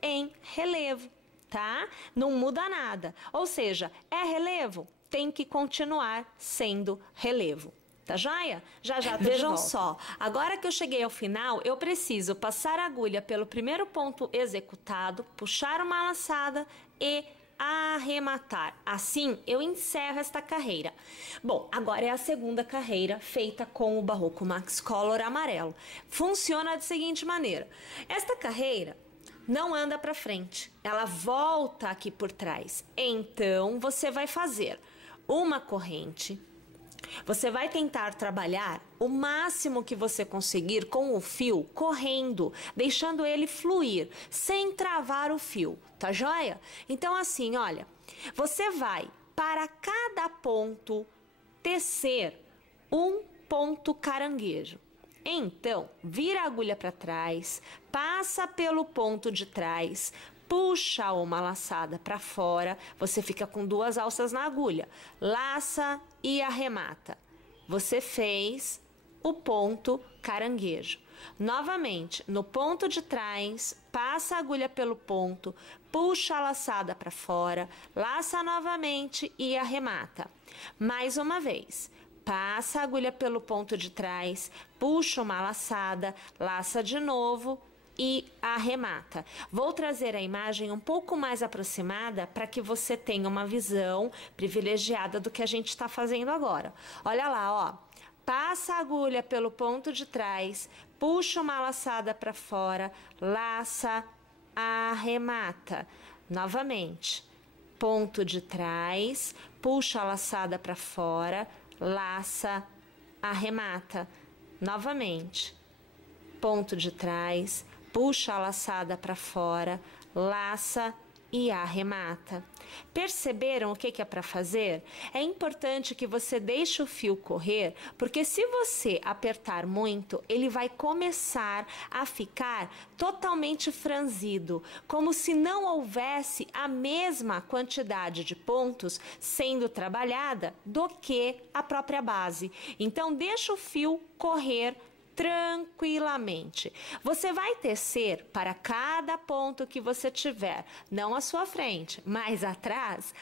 em relevo, tá? Não muda nada, ou seja, é relevo? Tem que continuar sendo relevo. Tá joia? Já já tô Vejam só, agora que eu cheguei ao final, eu preciso passar a agulha pelo primeiro ponto executado, puxar uma laçada e arrematar. Assim, eu encerro esta carreira. Bom, agora é a segunda carreira feita com o Barroco Max Color amarelo. Funciona da seguinte maneira. Esta carreira não anda para frente, ela volta aqui por trás. Então, você vai fazer uma corrente, Você vai tentar trabalhar o máximo que você conseguir com o fio correndo, deixando ele fluir, sem travar o fio, tá joia? Então assim, olha, você vai para cada ponto tecer um ponto caranguejo. Então, vira a agulha para trás, passa pelo ponto de trás, puxa uma laçada para fora, você fica com 2 alças na agulha, laça e arremata. Você fez o ponto caranguejo. Novamente, no ponto de trás, passa a agulha pelo ponto, puxa a laçada para fora, laça novamente e arremata. Mais uma vez. Passa a agulha pelo ponto de trás, puxa uma laçada, laça de novo e arremata. Vou trazer a imagem um pouco mais aproximada para que você tenha uma visão privilegiada do que a gente está fazendo agora. Olha lá, ó. Passa a agulha pelo ponto de trás, puxa uma laçada para fora, laça, arremata. Novamente, ponto de trás, puxa a laçada para fora, laça, arremata. Novamente, ponto de trás, puxa a laçada para fora, laça e arremata. Perceberam o que é para fazer? É importante que você deixe o fio correr, porque se você apertar muito, ele vai começar a ficar totalmente franzido, como se não houvesse a mesma quantidade de pontos sendo trabalhada do que a própria base. Então, deixa o fio correr tranquilamente. Você vai tecer para cada ponto que você tiver, não à sua frente, mas atrás,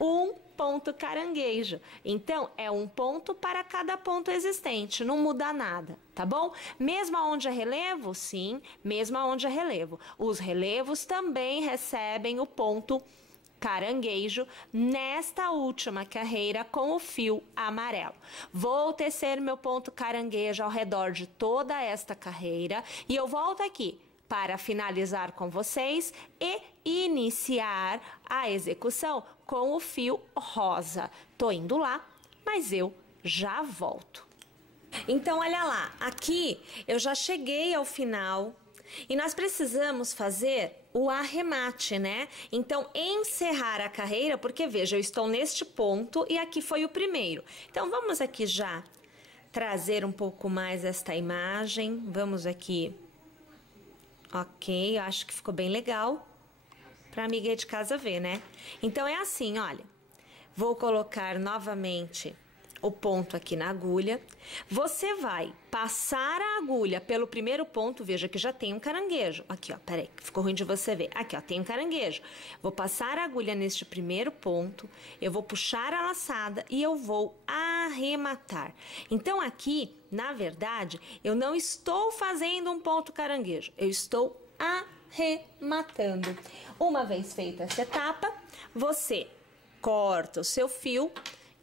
um ponto caranguejo. Então, é um ponto para cada ponto existente, não muda nada, tá bom? Mesmo onde é relevo, sim, mesmo onde é relevo. Os relevos também recebem o ponto caranguejo nesta última carreira com o fio amarelo. Vou tecer meu ponto caranguejo ao redor de toda esta carreira e eu volto aqui para finalizar com vocês e iniciar a execução com o fio rosa. Tô indo lá, mas eu já volto. Então, olha lá, aqui eu já cheguei ao final e nós precisamos fazer o arremate, né? Então, encerrar a carreira, porque veja, eu estou neste ponto e aqui foi o primeiro. Então, vamos aqui já trazer um pouco mais esta imagem. Vamos aqui. Ok, acho que ficou bem legal para a amiga de casa ver, né? Então, é assim, olha. Vou colocar novamente o ponto aqui na agulha. Você vai passar a agulha pelo primeiro ponto, veja que já tem um caranguejo. Aqui, ó, peraí, ficou ruim de você ver. Aqui, ó, tem um caranguejo. Vou passar a agulha neste primeiro ponto, eu vou puxar a laçada e eu vou arrematar. Então, aqui, na verdade, eu não estou fazendo um ponto caranguejo, eu estou arrematando. Uma vez feita essa etapa, você corta o seu fio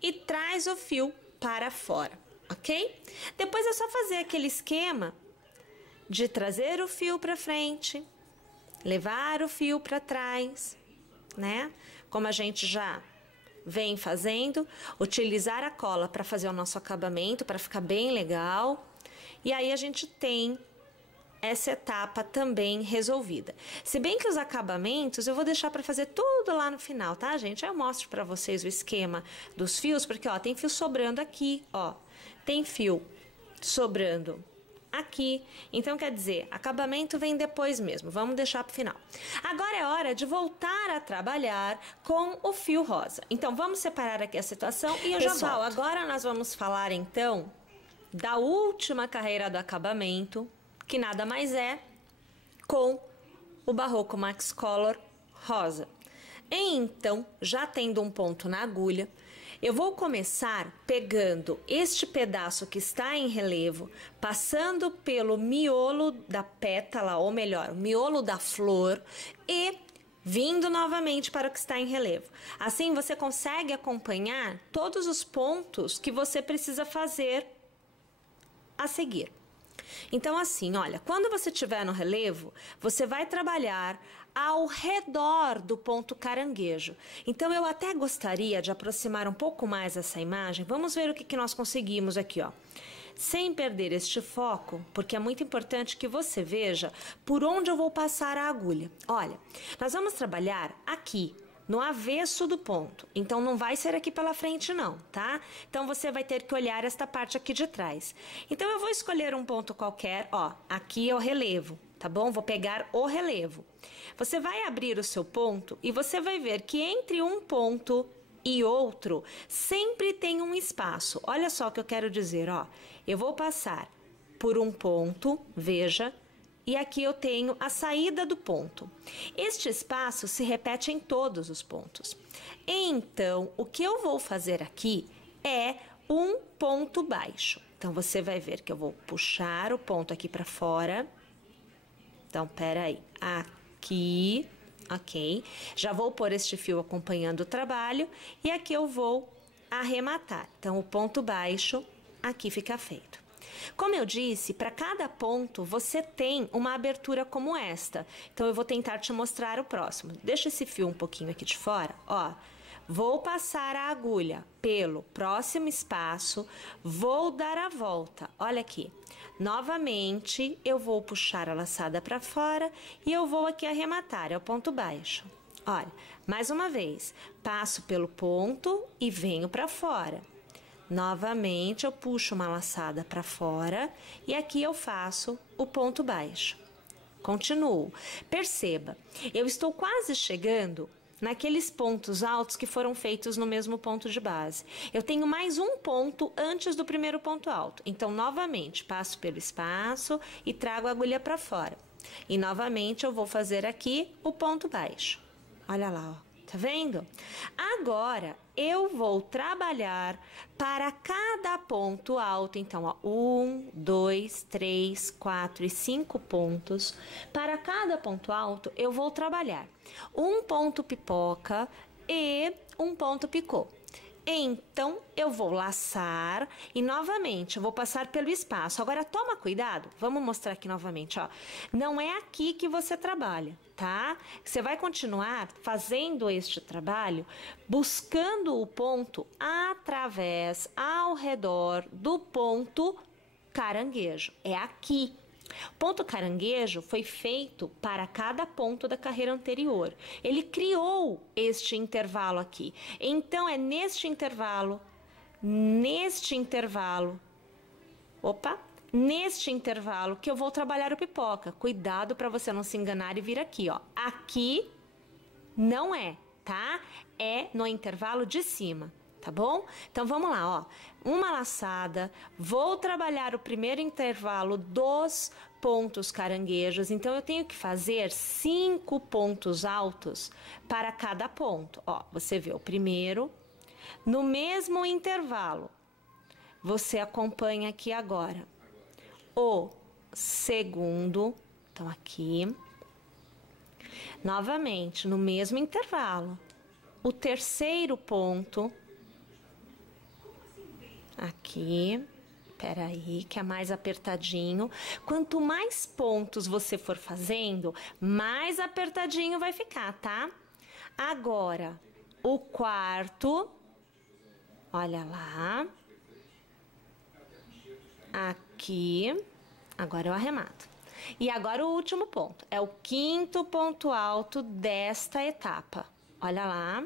e traz o fio para fora, ok? Depois é só fazer aquele esquema de trazer o fio para frente, levar o fio para trás, né? Como a gente já vem fazendo, utilizar a cola para fazer o nosso acabamento, para ficar bem legal. E aí a gente tem essa etapa também resolvida. Se bem que os acabamentos eu vou deixar para fazer tudo lá no final, tá, gente? Eu mostro para vocês o esquema dos fios, porque, ó, tem fio sobrando aqui, ó. Tem fio sobrando aqui. Então, quer dizer, acabamento vem depois mesmo. Vamos deixar para o final. Agora é hora de voltar a trabalhar com o fio rosa. Então, vamos separar aqui a situação e eu já volto. Pessoal, agora nós vamos falar, então, da última carreira do acabamento, que nada mais é com o Barroco Max Color rosa. Então, já tendo um ponto na agulha, eu vou começar pegando este pedaço que está em relevo, passando pelo miolo da pétala, ou melhor, miolo da flor, e vindo novamente para o que está em relevo. Assim, você consegue acompanhar todos os pontos que você precisa fazer a seguir. Então, assim, olha, quando você estiver no relevo, você vai trabalhar ao redor do ponto caranguejo. Então, eu até gostaria de aproximar um pouco mais essa imagem. Vamos ver o que nós conseguimos aqui, ó. Sem perder este foco, porque é muito importante que você veja por onde eu vou passar a agulha. Olha, nós vamos trabalhar aqui, no avesso do ponto. Então, não vai ser aqui pela frente, não, tá? Então, você vai ter que olhar esta parte aqui de trás. Então, eu vou escolher um ponto qualquer, ó, aqui é o relevo, tá bom? Vou pegar o relevo. Você vai abrir o seu ponto e você vai ver que entre um ponto e outro, sempre tem um espaço. Olha só o que eu quero dizer, ó. Eu vou passar por um ponto, veja, e aqui eu tenho a saída do ponto. Este espaço se repete em todos os pontos. Então, o que eu vou fazer aqui é um ponto baixo. Então, você vai ver que eu vou puxar o ponto aqui para fora. Então, peraí, aqui, ok. Já vou pôr este fio acompanhando o trabalho e aqui eu vou arrematar. Então, o ponto baixo aqui fica feito. Como eu disse, para cada ponto você tem uma abertura como esta. Então, eu vou tentar te mostrar o próximo. Deixa esse fio um pouquinho aqui de fora, ó. Vou passar a agulha pelo próximo espaço, vou dar a volta. Olha aqui. Novamente, eu vou puxar a laçada para fora e eu vou aqui arrematar, é o ponto baixo. Olha, mais uma vez, passo pelo ponto e venho para fora. Novamente, eu puxo uma laçada para fora e aqui eu faço o ponto baixo. Continuo. Perceba, eu estou quase chegando naqueles pontos altos que foram feitos no mesmo ponto de base. Eu tenho mais um ponto antes do primeiro ponto alto. Então, novamente, passo pelo espaço e trago a agulha para fora. E, novamente, eu vou fazer aqui o ponto baixo. Olha lá, ó. Tá vendo? Agora, eu vou trabalhar para cada ponto alto. Então, ó, 1, 2, 3, 4 e 5 pontos. Para cada ponto alto, eu vou trabalhar um ponto pipoca e um ponto picô. Então, eu vou laçar e, novamente, eu vou passar pelo espaço. Agora, toma cuidado. Vamos mostrar aqui novamente, ó. Não é aqui que você trabalha, tá? Você vai continuar fazendo este trabalho, buscando o ponto através, ao redor do ponto caranguejo. É aqui. O ponto caranguejo foi feito para cada ponto da carreira anterior. Ele criou este intervalo aqui. Então, é neste intervalo, neste intervalo que eu vou trabalhar o pipoca. Cuidado para você não se enganar e vir aqui, ó. Aqui não é, tá? É no intervalo de cima. Tá bom? Então, vamos lá, ó. Uma laçada, vou trabalhar o primeiro intervalo dos pontos caranguejos. Então, eu tenho que fazer 5 pontos altos para cada ponto. Ó, você vê o primeiro. No mesmo intervalo, você acompanha aqui agora o segundo. Então, aqui. Novamente, no mesmo intervalo, o terceiro ponto. Aqui, peraí, que é mais apertadinho. Quanto mais pontos você for fazendo, mais apertadinho vai ficar, tá? Agora, o quarto, olha lá. Aqui, agora eu arremato. E agora o último ponto, é o quinto ponto alto desta etapa. Olha lá.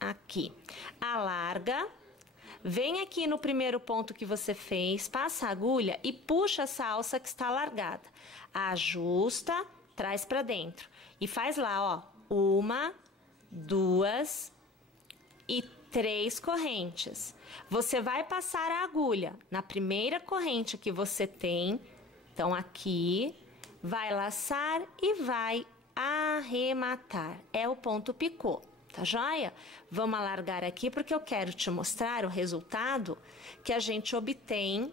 Aqui, alarga, vem aqui no primeiro ponto que você fez, passa a agulha e puxa essa alça que está alargada. Ajusta, traz para dentro e faz lá, ó, 1, 2 e 3 correntes. Você vai passar a agulha na primeira corrente que você tem, então aqui, vai laçar e vai arrematar. É o ponto picô. Tá joia? Vamos alargar aqui porque eu quero te mostrar o resultado que a gente obtém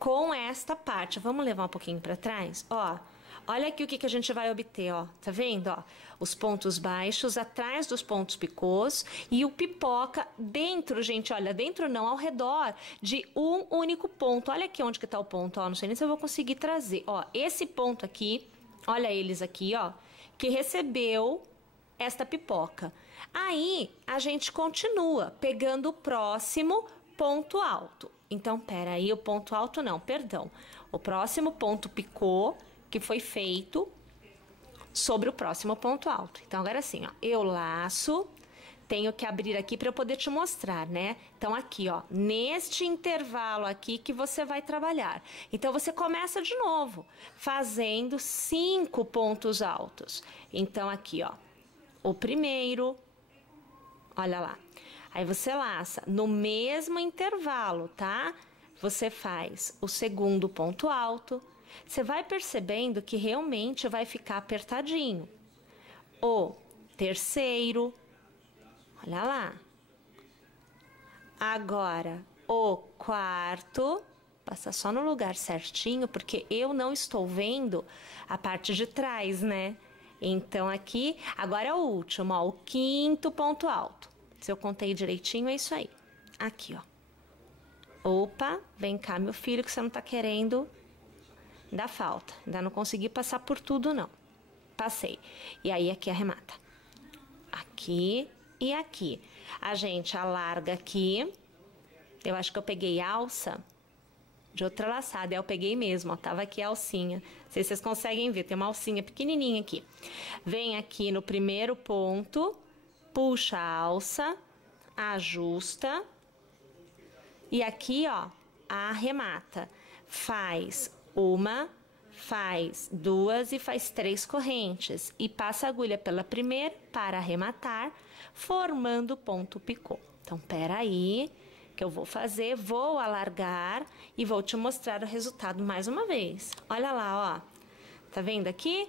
com esta parte. Vamos levar um pouquinho para trás? Ó, Olha aqui o que a gente vai obter, ó. Tá vendo, ó? Os pontos baixos atrás dos pontos picôs e o pipoca dentro, gente, olha, dentro não, ao redor de um único ponto. Olha aqui onde que tá o ponto, ó. Não sei nem se eu vou conseguir trazer, ó. Esse ponto aqui, olha eles aqui, ó, que recebeu esta pipoca. Aí, a gente continua pegando o próximo ponto alto. Então, peraí, o ponto alto não, perdão. O próximo ponto picô que foi feito sobre o próximo ponto alto. Então, agora assim, ó, eu laço, tenho que abrir aqui para eu poder te mostrar, né? Então, aqui, ó, neste intervalo aqui que você vai trabalhar. Então, você começa de novo, fazendo 5 pontos altos. Então, aqui, ó, o primeiro, olha lá. Aí, você laça no mesmo intervalo, tá? Você faz o segundo ponto alto. Você vai percebendo que realmente vai ficar apertadinho. O terceiro, olha lá. Agora, o quarto, passa só no lugar certinho, porque eu não estou vendo a parte de trás, né? Então, aqui, agora é o último, ó, o quinto ponto alto. Se eu contei direitinho, é isso aí. Aqui, ó. Opa, vem cá, meu filho, que você não tá querendo dar falta. Ainda não consegui passar por tudo, não. Passei. E aí, aqui arremata. Aqui e aqui. A gente alarga aqui. Eu acho que eu peguei alça de outra laçada. Eu peguei mesmo, ó. Tava aqui a alcinha. Não sei se vocês conseguem ver. Tem uma alcinha pequenininha aqui. Vem aqui no primeiro ponto. Puxa a alça. Ajusta. E aqui, ó, arremata. Faz uma, faz duas e faz 3 correntes. E passa a agulha pela primeira para arrematar, formando ponto picô. Então, peraí, que eu vou fazer, vou alargar e vou te mostrar o resultado mais uma vez. Olha lá, ó. Tá vendo aqui?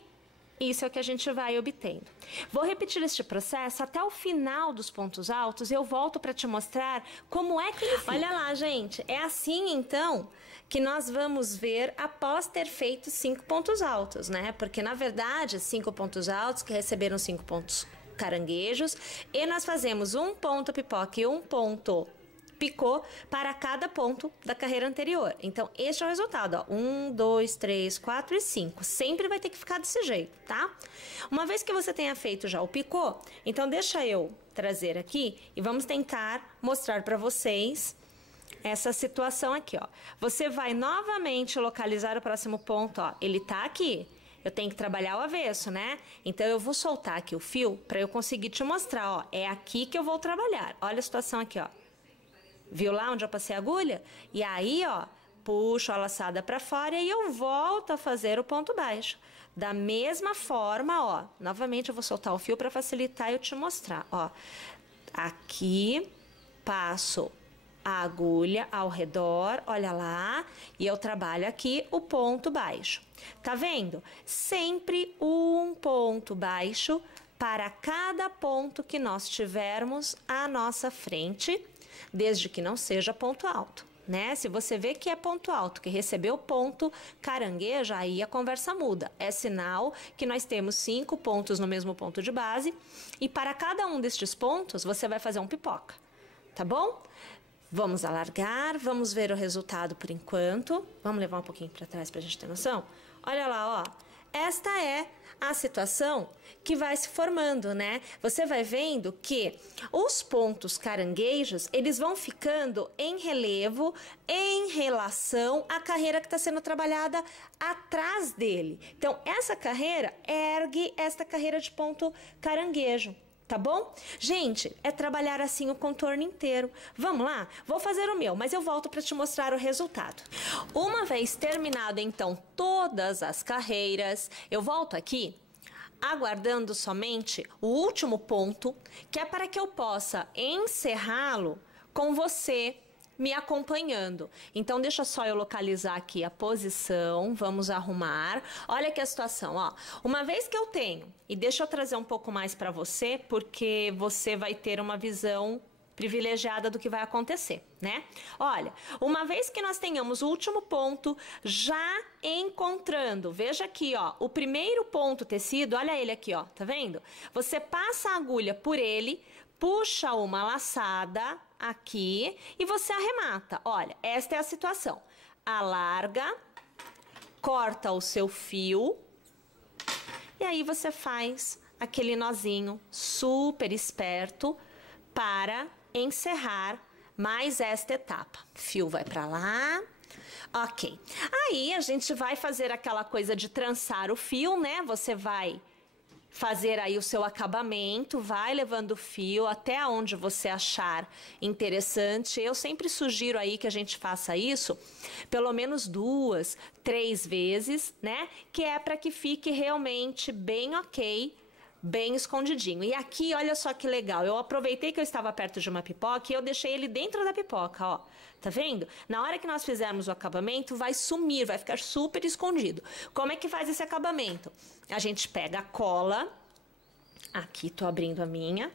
Isso é o que a gente vai obtendo. Vou repetir este processo até o final dos pontos altos e eu volto para te mostrar como é que ele fica. Olha lá, gente. É assim, então, que nós vamos ver após ter feito 5 pontos altos, né? Porque, na verdade, 5 pontos altos que receberam 5 pontos caranguejos e nós fazemos um ponto pipoca e um ponto picô para cada ponto da carreira anterior. Então, este é o resultado, ó. 1, 2, 3, 4 e 5. Sempre vai ter que ficar desse jeito, tá? Uma vez que você tenha feito já o picô, então deixa eu trazer aqui e vamos tentar mostrar para vocês essa situação aqui, ó. Você vai novamente localizar o próximo ponto, ó. Ele tá aqui. Eu tenho que trabalhar o avesso, né? Então, eu vou soltar aqui o fio para eu conseguir te mostrar, ó. É aqui que eu vou trabalhar. Olha a situação aqui, ó. Viu lá onde eu passei a agulha? E aí, ó, puxo a laçada para fora e eu volto a fazer o ponto baixo. Da mesma forma, ó, novamente eu vou soltar o fio para facilitar e eu te mostrar, ó. Aqui, passo a agulha ao redor, olha lá, e eu trabalho aqui o ponto baixo. Tá vendo? Sempre um ponto baixo para cada ponto que nós tivermos à nossa frente, desde que não seja ponto alto, né? Se você vê que é ponto alto, que recebeu ponto caranguejo, aí a conversa muda. É sinal que nós temos 5 pontos no mesmo ponto de base e para cada um destes pontos você vai fazer um pipoca, tá bom? Vamos alargar, vamos ver o resultado por enquanto. Vamos levar um pouquinho para trás para a gente ter noção? Olha lá, ó. Esta é a situação que vai se formando, né? Você vai vendo que os pontos caranguejos, eles vão ficando em relevo em relação à carreira que está sendo trabalhada atrás dele. Então, essa carreira ergue esta carreira de ponto caranguejo. Tá bom? Gente, é trabalhar assim o contorno inteiro. Vamos lá? Vou fazer o meu, mas eu volto para te mostrar o resultado. Uma vez terminado, então, todas as carreiras, eu volto aqui aguardando somente o último ponto, que é para que eu possa encerrá-lo com você me acompanhando. Então, deixa só eu localizar aqui a posição, vamos arrumar. Olha aqui a situação, ó. Uma vez que eu tenho, e deixa eu trazer um pouco mais para você, porque você vai ter uma visão privilegiada do que vai acontecer, né? Olha, uma vez que nós tenhamos o último ponto já encontrando, veja aqui, ó, o primeiro ponto tecido, olha ele aqui, ó, tá vendo? Você passa a agulha por ele, puxa uma laçada aqui e você arremata. Olha, esta é a situação. Alarga, corta o seu fio e aí você faz aquele nozinho super esperto para encerrar mais esta etapa. Fio vai para lá. Ok. Aí a gente vai fazer aquela coisa de trançar o fio, né? Você vai fazer aí o seu acabamento, vai levando o fio até onde você achar interessante. Eu sempre sugiro aí que a gente faça isso pelo menos 2, 3 vezes, né? Que é para que fique realmente bem ok, bem escondidinho. E aqui, olha só que legal, eu aproveitei que eu estava perto de uma pipoca e eu deixei ele dentro da pipoca, ó. Tá vendo? Na hora que nós fizermos o acabamento, vai sumir, vai ficar super escondido. Como é que faz esse acabamento? A gente pega a cola, aqui tô abrindo a minha,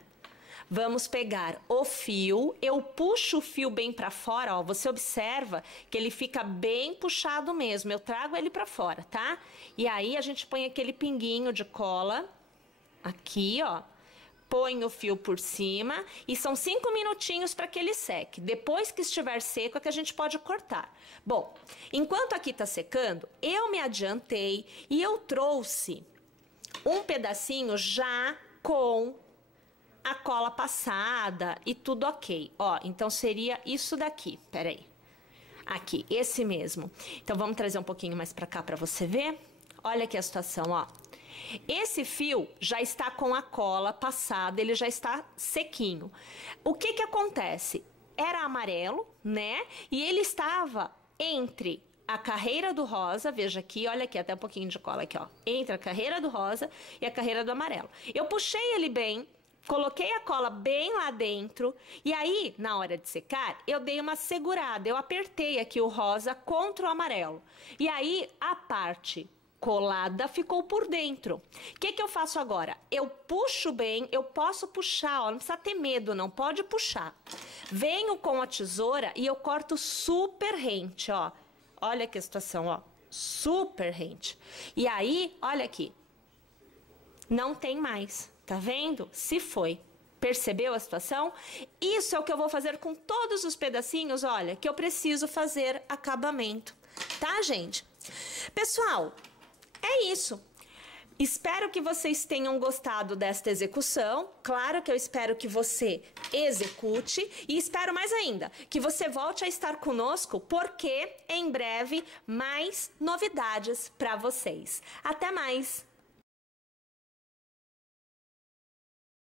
vamos pegar o fio, eu puxo o fio bem pra fora, ó, você observa que ele fica bem puxado mesmo, eu trago ele pra fora, tá? E aí a gente põe aquele pinguinho de cola, aqui, ó, põe o fio por cima e são 5 minutinhos para que ele seque. Depois que estiver seco é que a gente pode cortar. Bom, enquanto aqui tá secando, eu me adiantei e eu trouxe um pedacinho já com a cola passada e tudo ok. Ó, então seria isso daqui, peraí. Aqui, esse mesmo. Então vamos trazer um pouquinho mais para cá para você ver. Olha aqui a situação, ó. Esse fio já está com a cola passada, ele já está sequinho. O que que acontece? Era amarelo, né? E ele estava entre a carreira do rosa, veja aqui, olha aqui, até um pouquinho de cola aqui, ó. Entre a carreira do rosa e a carreira do amarelo. Eu puxei ele bem, coloquei a cola bem lá dentro e aí, na hora de secar, eu dei uma segurada, eu apertei aqui o rosa contra o amarelo. E aí, a parte colada ficou por dentro. O que que eu faço agora? Eu puxo bem, eu posso puxar, ó, não precisa ter medo, não, pode puxar. Venho com a tesoura e eu corto super rente, ó. Olha que situação, ó, super rente. E aí, olha aqui, não tem mais, tá vendo? Se foi. Percebeu a situação? Isso é o que eu vou fazer com todos os pedacinhos, olha, que eu preciso fazer acabamento, tá, gente? Pessoal, é isso. Espero que vocês tenham gostado desta execução. Claro que eu espero que você execute e espero mais ainda que você volte a estar conosco porque em breve mais novidades para vocês. Até mais!